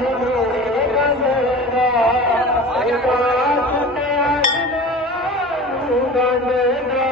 गेगा सु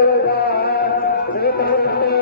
Thank you.